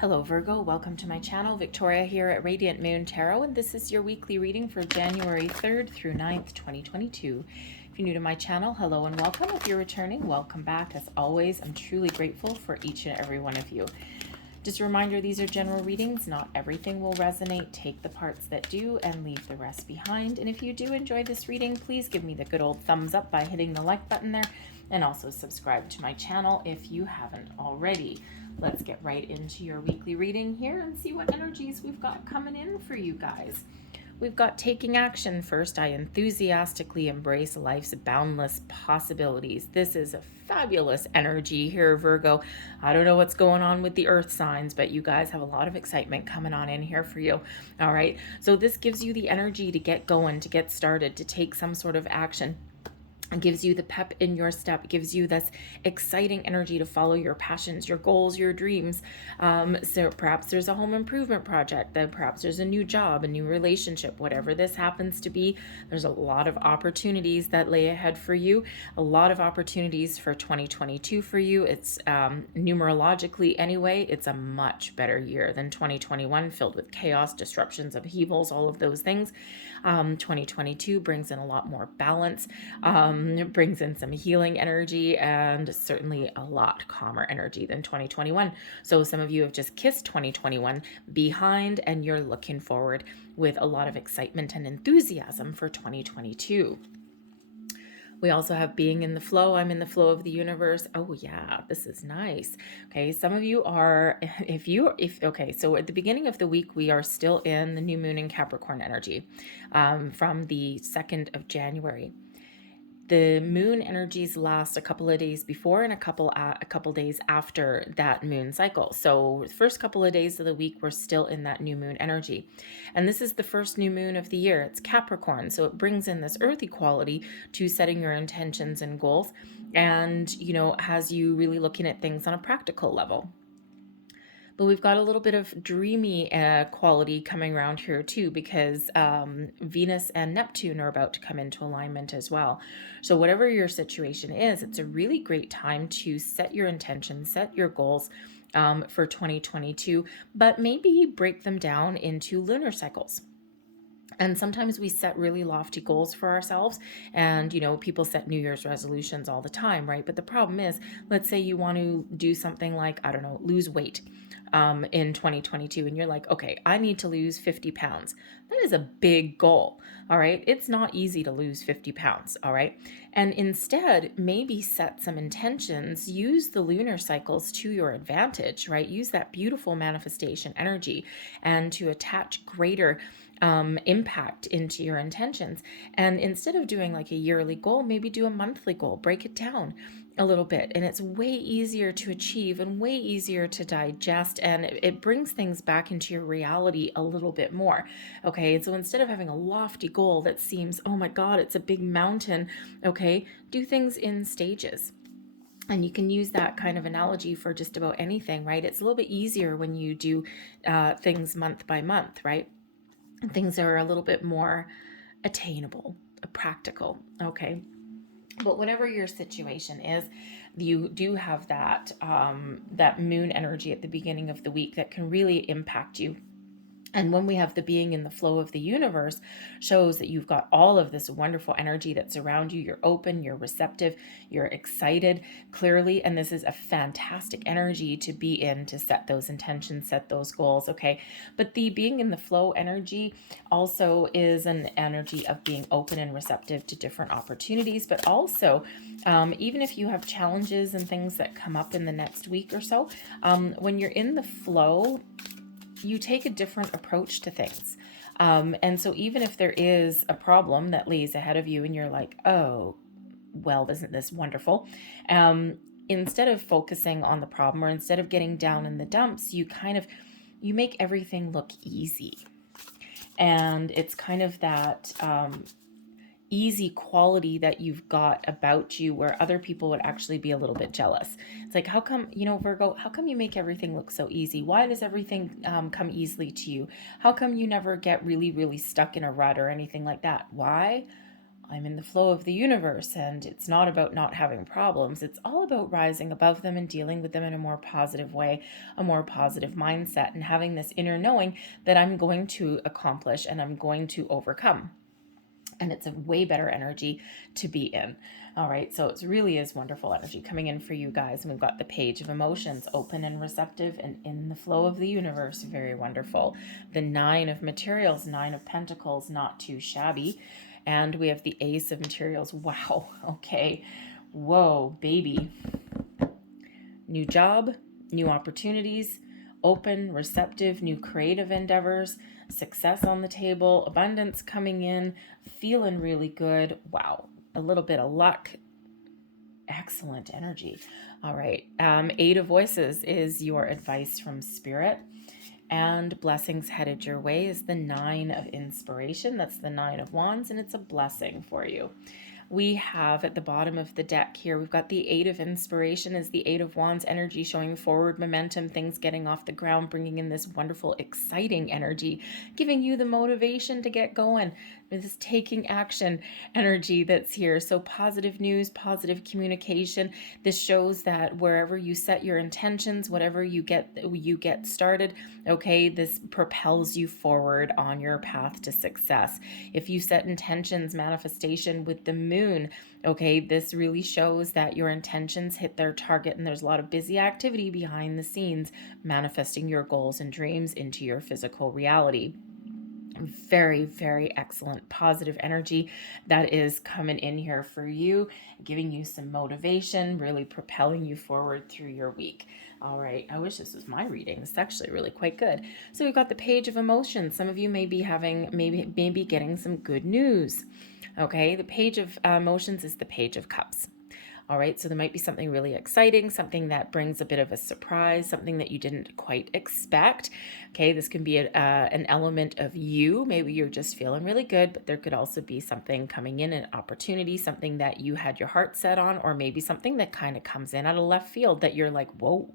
Hello Virgo, welcome to my channel. Victoria here at Radiant Moon Tarot, and this is your weekly reading for January 3rd through 9th, 2022. If you're new to my channel, hello and welcome. If you're returning, welcome back. As always, I'm truly grateful for each and every one of you. Just a reminder, these are general readings. Not everything will resonate. Take the parts that do and leave the rest behind. And if you do enjoy this reading, please give me the good old thumbs up by hitting the like button there, and also subscribe to my channel if you haven't already. Let's get right into your weekly reading here and see what energies we've got coming in for you guys. We've got taking action first. I enthusiastically embrace life's boundless possibilities. This is a fabulous energy here, Virgo. I don't know what's going on with the earth signs, but you guys have a lot of excitement coming on in here for you. All right. So this gives you the energy to get going, to get started, to take some sort of action. It gives you the pep in your step, gives you this exciting energy to follow your passions, your goals, your dreams. So perhaps there's a home improvement project, then perhaps there's a new job, a new relationship, whatever this happens to be. There's a lot of opportunities that lay ahead for you, a lot of opportunities for 2022 for you. It's numerologically anyway, it's a much better year than 2021, filled with chaos, disruptions, upheavals, all of those things. 2022 brings in a lot more balance. It brings in some healing energy and certainly a lot calmer energy than 2021. So some of you have just kissed 2021 behind and you're looking forward with a lot of excitement and enthusiasm for 2022. We also have being in the flow. I'm in the flow of the universe. Oh yeah, this is nice. Okay, some of you are, okay, so at the beginning of the week, we are still in the new moon in Capricorn energy from the 2nd of January. The moon energies last a couple of days before and a couple days after that moon cycle. So the first couple of days of the week, we're still in that new moon energy. And this is the first new moon of the year. It's Capricorn. So it brings in this earthy quality to setting your intentions and goals and, has you really looking at things on a practical level. But we've got a little bit of dreamy quality coming around here too, because Venus and Neptune are about to come into alignment as well. So whatever your situation is, it's a really great time to set your intentions, set your goals for 2022, but maybe break them down into lunar cycles. And sometimes we set really lofty goals for ourselves and, people set New Year's resolutions all the time, right? But the problem is, let's say you want to do something like, I don't know, lose weight in 2022. And you're like, okay, I need to lose 50 pounds. That is a big goal. All right. It's not easy to lose 50 pounds. All right. And instead, maybe set some intentions, use the lunar cycles to your advantage, right? Use that beautiful manifestation energy and to attach greater impact into your intentions. And instead of doing like a yearly goal, maybe do a monthly goal, break it down a little bit. And it's way easier to achieve and way easier to digest. And it brings things back into your reality a little bit more. Okay. And so instead of having a lofty goal that seems, oh my God, it's a big mountain. Okay. Do things in stages. And you can use that kind of analogy for just about anything, right? It's a little bit easier when you do things month by month, right? Things are a little bit more attainable, practical, okay? But whatever your situation is, you do have that that moon energy at the beginning of the week that can really impact you. And when we have the being in the flow of the universe, shows that you've got all of this wonderful energy that's around you. You're open, you're receptive, you're excited, clearly. And this is a fantastic energy to be in, to set those intentions, set those goals, okay? But the being in the flow energy also is an energy of being open and receptive to different opportunities, but also even if you have challenges and things that come up in the next week or so, when you're in the flow, you take a different approach to things. And so even if there is a problem that lays ahead of you and you're like, oh, well, isn't this wonderful? Instead of focusing on the problem or instead of getting down in the dumps, you make everything look easy. And it's kind of that easy quality that you've got about you where other people would actually be a little bit jealous. It's like, how come, Virgo, how come you make everything look so easy? Why does everything come easily to you? How come you never get really, really stuck in a rut or anything like that? Why? I'm in the flow of the universe, and it's not about not having problems. It's all about rising above them and dealing with them in a more positive way, a more positive mindset, and having this inner knowing that I'm going to accomplish and I'm going to overcome. And it's a way better energy to be in. All right, so it really is wonderful energy coming in for you guys. And we've got the Page of Emotions, open and receptive and in the flow of the universe. Very wonderful. The Nine of Materials, Nine of Pentacles, not too shabby. And we have the Ace of Materials. Wow, okay. Whoa, baby. New job, new opportunities, open, receptive, new creative endeavors, success on the table, abundance coming in, feeling really good. Wow, a little bit of luck. Excellent energy. All right. Eight of Voices is your advice from Spirit. And blessings headed your way is the Nine of Inspiration. That's the Nine of Wands, and it's a blessing for you. We have at the bottom of the deck here, we've got the Eight of Inspiration is the Eight of Wands energy, showing forward momentum, things getting off the ground, bringing in this wonderful, exciting energy, giving you the motivation to get going, this taking action energy that's here. So positive news, positive communication. This shows that wherever you set your intentions, whatever you get started, okay, this propels you forward on your path to success. If you set intentions, manifestation with the moon, okay, this really shows that your intentions hit their target, and there's a lot of busy activity behind the scenes manifesting your goals and dreams into your physical reality. Very, very excellent positive energy that is coming in here for you, giving you some motivation, really propelling you forward through your week. All right, I wish this was my reading. It's actually really quite good. So we've got the Page of Emotions. Some of you may be having, maybe getting some good news. Okay, the Page of Emotions is the Page of Cups. All right, so there might be something really exciting, something that brings a bit of a surprise, something that you didn't quite expect. Okay, this can be an element of you. Maybe you're just feeling really good, but there could also be something coming in, an opportunity, something that you had your heart set on, or maybe something that kind of comes in out of left field that you're like, whoa,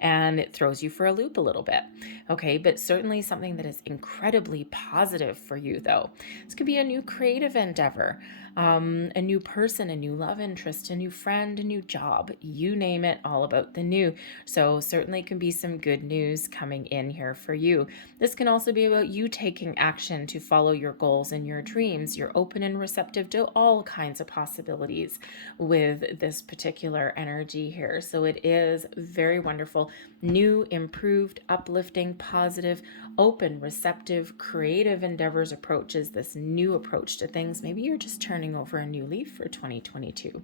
and it throws you for a loop a little bit. Okay, but certainly something that is incredibly positive for you, though. This could be a new creative endeavor, a new person, a new love interest, a new friend, a new job, you name it, all about the new. So certainly can be some good news coming in here for you. This can also be about you taking action to follow your goals and your dreams. You're open and receptive to all kinds of possibilities with this particular energy here. So it is very wonderful, new, improved, uplifting, positive, open, receptive, creative endeavors approaches, this new approach to things. Maybe you're just turning over a new leaf for 2022.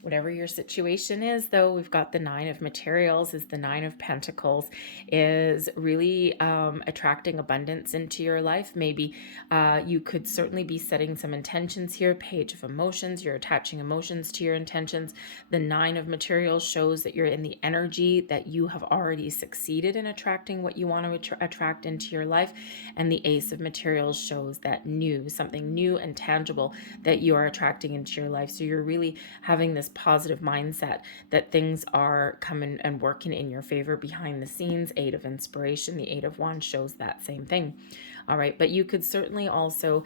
Whatever your situation is, though, we've got the Nine of Materials is the Nine of Pentacles, is really attracting abundance into your life. Maybe you could certainly be setting some intentions here. Page of Emotions, you're attaching emotions to your intentions. The Nine of Materials shows that you're in the energy that you have already succeeded in attracting what you want to attract into your life. And the Ace of Materials shows that something new and tangible that you are attracting into your life. So you're really having this positive mindset that things are coming and working in your favor behind the scenes. Eight of Inspiration, the Eight of Wands shows that same thing. All right, but you could certainly also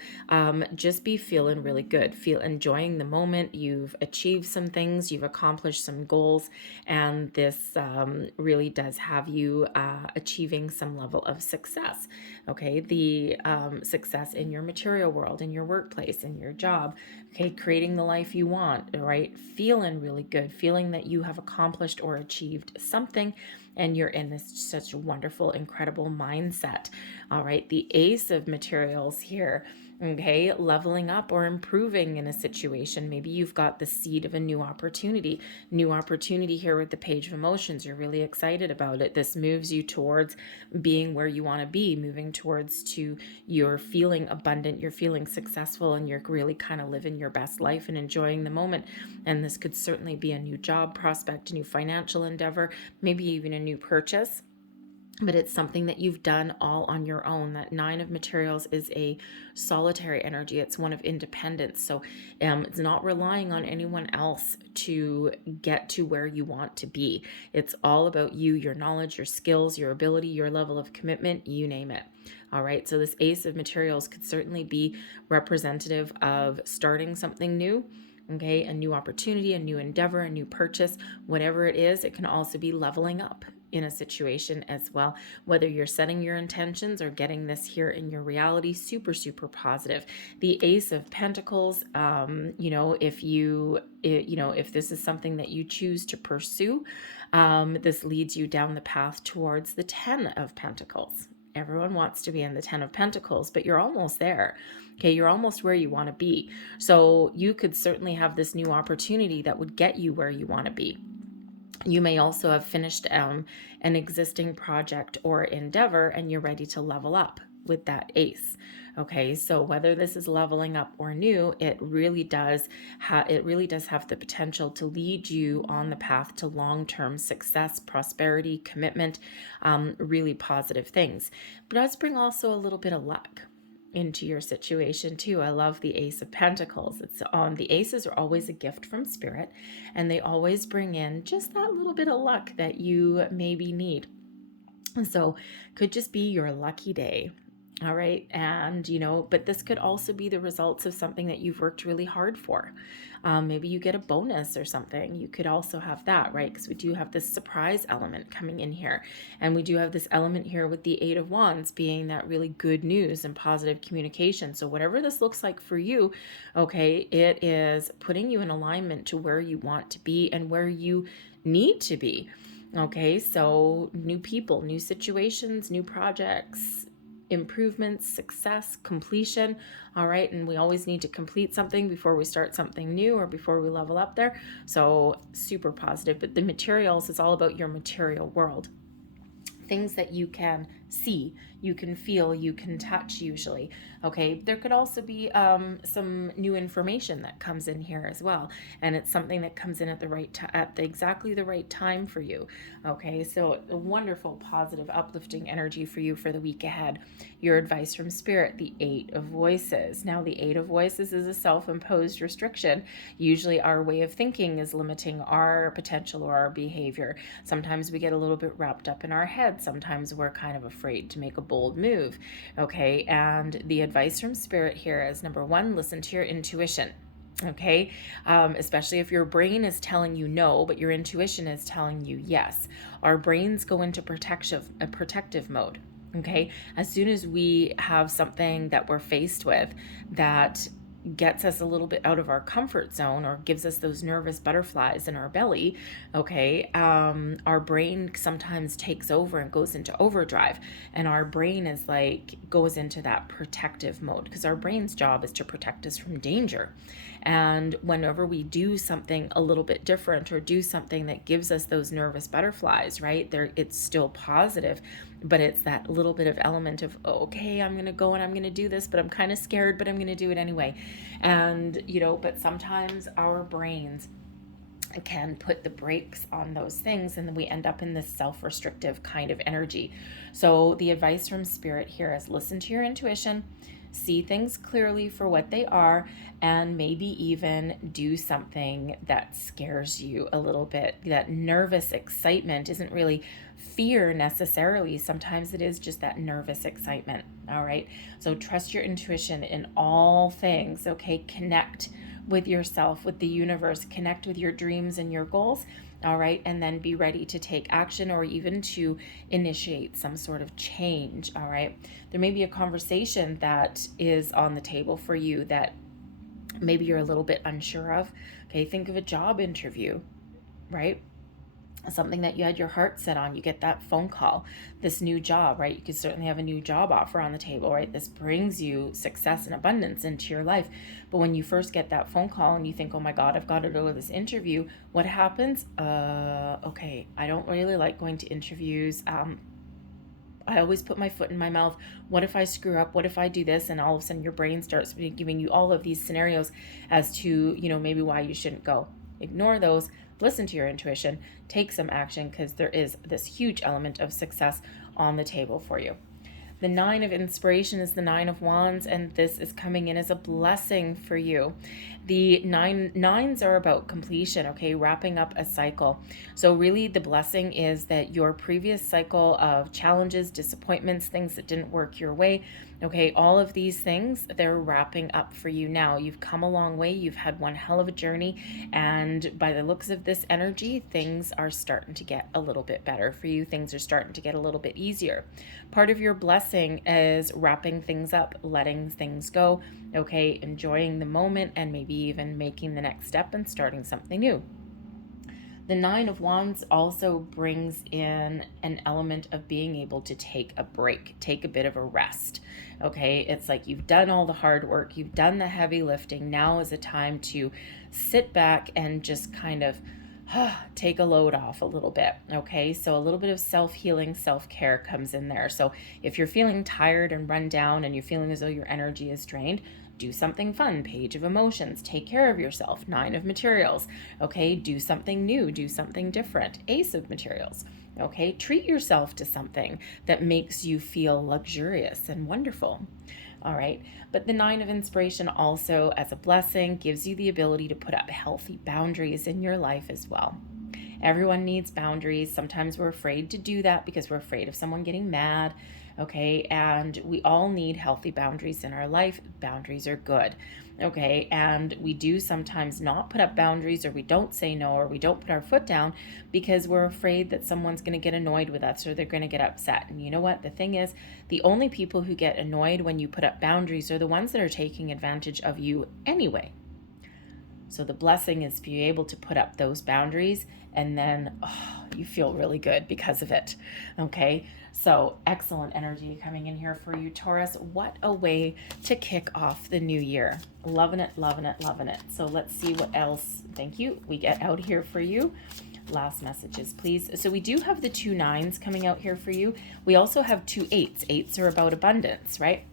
just be feeling really good, enjoying the moment. You've achieved some things, you've accomplished some goals, and this really does have you achieving some level of success. Okay, the success in your material world, in your workplace, in your job. Okay, creating the life you want, right? Feeling really good, feeling that you have accomplished or achieved something, and you're in this such wonderful, incredible mindset. All right, the Ace of Materials here, okay, leveling up or improving in a situation. Maybe you've got the seed of a new opportunity here with the Page of Emotions. You're really excited about it. This moves you towards being where you want to be, moving towards to you're feeling abundant, you're feeling successful, and you're really kind of living your best life and enjoying the moment. And this could certainly be a new job prospect, a new financial endeavor, maybe even a new purchase. but it's something that you've done all on your own. That Nine of Materials is a solitary energy. It's one of independence. So it's not relying on anyone else to get to where you want to be. It's all about you, your knowledge, your skills, your ability, your level of commitment, you name it. All right, so this Ace of Materials could certainly be representative of starting something new. Okay, a new opportunity, a new endeavor, a new purchase, whatever it is. It can also be leveling up in a situation as well, whether you're setting your intentions or getting this here in your reality. Super, super positive. The Ace of Pentacles, if this is something that you choose to pursue, this leads you down the path towards the 10 of Pentacles. Everyone wants to be in the 10 of Pentacles, but you're almost there. Okay, you're almost where you want to be. So you could certainly have this new opportunity that would get you where you want to be. You may also have finished an existing project or endeavor, and you're ready to level up with that ace. Okay, so whether this is leveling up or new, it really does have the potential to lead you on the path to long-term success, prosperity, commitment, really positive things. But it does bring also a little bit of luck into your situation too. I love the Ace of Pentacles. It's on the aces are always a gift from spirit, and they always bring in just that little bit of luck that you maybe need. And so could just be your lucky day. All right. And, but this could also be the results of something that you've worked really hard for. Maybe you get a bonus or something. You could also have that, right? Because we do have this surprise element coming in here. And we do have this element here with the Eight of Wands being that really good news and positive communication. So whatever this looks like for you, okay, it is putting you in alignment to where you want to be and where you need to be. Okay, so new people, new situations, new projects, improvements, success, completion. All right, and we always need to complete something before we start something new or before we level up there. So super positive. But the materials is all about your material world. Things that you can see, you can feel, you can touch usually. Okay, there could also be some new information that comes in here as well, and it's something that comes in at the right exactly the right time for you. Okay, so a wonderful, positive, uplifting energy for you for the week ahead. Your advice from Spirit, the Eight of Voices. Now, the Eight of Voices is a self-imposed restriction. Usually, our way of thinking is limiting our potential or our behavior. Sometimes we get a little bit wrapped up in our head. Sometimes we're kind of afraid to make a bold move. Okay, and the advice from Spirit here is number one, listen to your intuition. Okay, especially if your brain is telling you no, but your intuition is telling you yes. Our brains go into protective mode. Okay, as soon as we have something that we're faced with that gets us a little bit out of our comfort zone or gives us those nervous butterflies in our belly, okay, our brain sometimes takes over and goes into overdrive, and our brain is goes into that protective mode because our brain's job is to protect us from danger. And whenever we do something a little bit different or do something that gives us those nervous butterflies, right, it's still positive, but it's that little bit of element of, okay, I'm going to go and I'm going to do this, but I'm kind of scared, but I'm going to do it anyway. And, but sometimes our brains can put the brakes on those things, and then we end up in this self-restrictive kind of energy. So the advice from Spirit here is listen to your intuition, see things clearly for what they are, and maybe even do something that scares you a little bit. That nervous excitement isn't really fear necessarily. Sometimes it is just that nervous excitement. All right. So trust your intuition in all things. Okay. Connect with yourself, with the universe, connect with your dreams and your goals. All right. And then be ready to take action or even to initiate some sort of change. All right. There may be a conversation that is on the table for you that maybe you're a little bit unsure of. Okay. Think of a job interview, right? Something that you had your heart set on, you get that phone call, this new job, right? You could certainly have a new job offer on the table, right? This brings you success and abundance into your life. But when you first get that phone call and you think, oh my God, I've got to go to this interview, what happens? Okay, I don't really like going to interviews. I always put my foot in my mouth. What if I screw up? What if I do this? And all of a sudden your brain starts giving you all of these scenarios as to, maybe why you shouldn't go. Ignore those. listen to your intuition, take some action, because there is this huge element of success on the table for you. The Nine of Inspiration is the Nine of Wands, and this is coming in as a blessing for you. The nines are about completion, okay, wrapping up a cycle. So really the blessing is that your previous cycle of challenges, disappointments, things that didn't work your way, okay, all of these things, they're wrapping up for you now. You've come a long way. You've had one hell of a journey. And by the looks of this energy, things are starting to get a little bit better for you. Things are starting to get a little bit easier. Part of your blessing is wrapping things up, letting things go, okay, enjoying the moment, and maybe even making the next step and starting something new. The Nine of Wands also brings in an element of being able to take a break, take a bit of a rest. Okay, it's like you've done all the hard work, you've done the heavy lifting. Now is a time to sit back and just kind of take a load off a little bit. Okay, so a little bit of self-healing, self-care comes in there. So if you're feeling tired and run down and you're feeling as though your energy is drained, do something fun. Page of Emotions, take care of yourself. Nine of Materials, okay, do something new, do something different. Ace of Materials, okay, treat yourself to something that makes you feel luxurious and wonderful. All right, but the Nine of Inspiration also, as a blessing, gives you the ability to put up healthy boundaries in your life as well. Everyone needs boundaries. Sometimes we're afraid to do that because we're afraid of someone getting mad, okay? And we all need healthy boundaries in our life. Boundaries are good, okay? And we do sometimes not put up boundaries, or we don't say no, or we don't put our foot down because we're afraid that someone's going to get annoyed with us, or they're going to get upset. And you know what? The thing is, the only people who get annoyed when you put up boundaries are the ones that are taking advantage of you anyway. So the blessing is to be able to put up those boundaries, and then you feel really good because of it. Okay, so excellent energy coming in here for you, Taurus. What a way to kick off the new year. Loving it, loving it, loving it. So let's see what else, thank you, we get out here for you. Last messages, please. So we do have the two nines coming out here for you. We also have two eights. Eights are about abundance, right?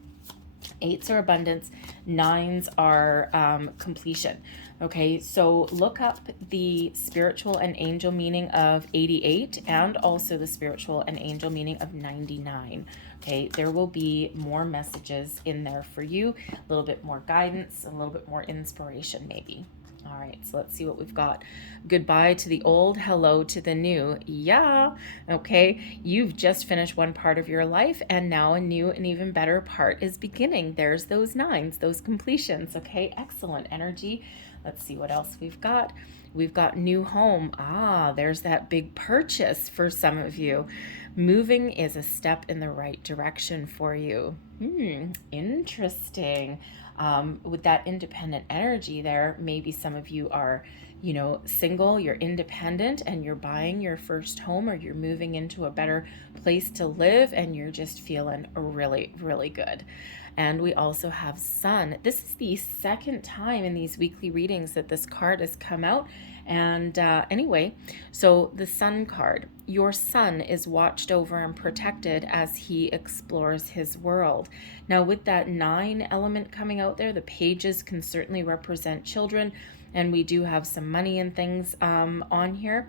Eights are abundance. Nines are completion. Okay, so look up the spiritual and angel meaning of 88 and also the spiritual and angel meaning of 99. Okay, there will be more messages in there for you, a little bit more guidance, a little bit more inspiration maybe. All right, so let's see what we've got. Goodbye to the old, hello to the new. Yeah, okay, you've just finished one part of your life, and now a new and even better part is beginning. There's those nines, those completions. Okay, excellent energy. Let's see what else we've got. We've got new home. There's that big purchase for some of you. Moving is a step in the right direction for you. Interesting. With that independent energy there, maybe some of you are, single, you're independent, and you're buying your first home, or you're moving into a better place to live, and you're just feeling really, really good. And we also have Sun. This is the second time in these weekly readings that this card has come out. And anyway, so the Sun card, your Sun is watched over and protected as he explores his world. Now with that 9 element coming out there, the pages can certainly represent children, and we do have some money and things on here.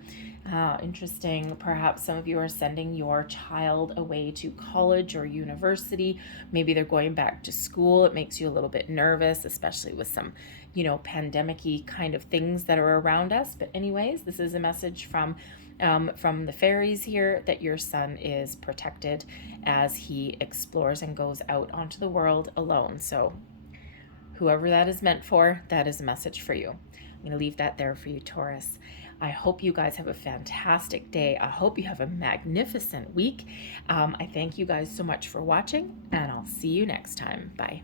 Interesting. Perhaps some of you are sending your child away to college or university. Maybe they're going back to school. It makes you a little bit nervous, especially with some, pandemic-y kind of things that are around us. But anyways, this is a message from the fairies here that your son is protected as he explores and goes out onto the world alone. So whoever that is meant for, that is a message for you. I'm going to leave that there for you, Taurus. I hope you guys have a fantastic day. I hope you have a magnificent week. I thank you guys so much for watching, and I'll see you next time. Bye.